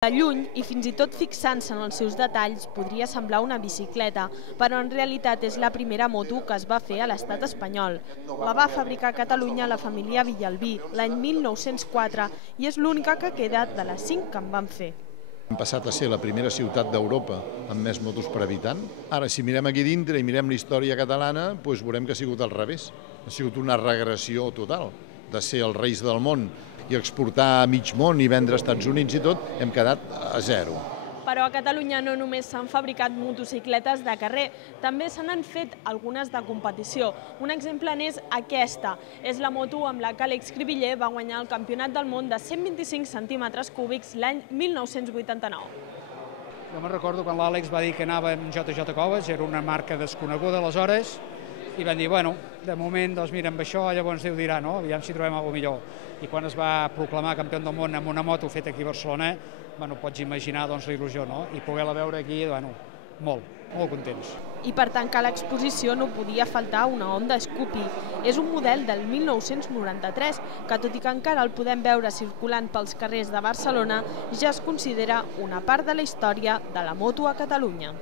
De lluny, i fins i tot fixant-se en els seus detalls, podria semblar una bicicleta, però en realitat és la primera moto que es va fer a l'estat espanyol. La va fabricar a Catalunya la família Villalbí l'any 1904 i és l'única que queda de les 5 que en van fer. Hem passat a ser la primera ciutat d'Europa amb més motos per habitant. Ara, si mirem aquí dintre i mirem la història catalana, doncs veurem que ha sigut al revés. Ha sigut una regressió total de ser els reis del món i exportar a mig món i vendre als Estats Units i tot, hem quedat a zero. Però a Catalunya no només s'han fabricat motocicletes de carrer, també se n'han fet algunes de competició. Un exemple n'és aquesta. És la moto amb la que Àlex Cribiller va guanyar el Campionat del món de 125 centímetres cúbics l'any 1989. Jo me'n recordo quan l'Àlex va dir que anava amb JJ Coves, era una marca desconeguda aleshores, i van dir, bueno, de moment, doncs mira, amb això llavors Déu dirà, no? Aviam si trobem alguna millor. I quan es va proclamar campió del món amb una moto feta aquí a Barcelona, bueno, pots imaginar doncs la il·lusió, no? I poder-la veure aquí, bueno, molt contents. I per tancar l'exposició no podia faltar una Honda Scoopy. És un model del 1993 que, tot i que encara el podem veure circulant pels carrers de Barcelona, ja es considera una part de la història de la moto a Catalunya.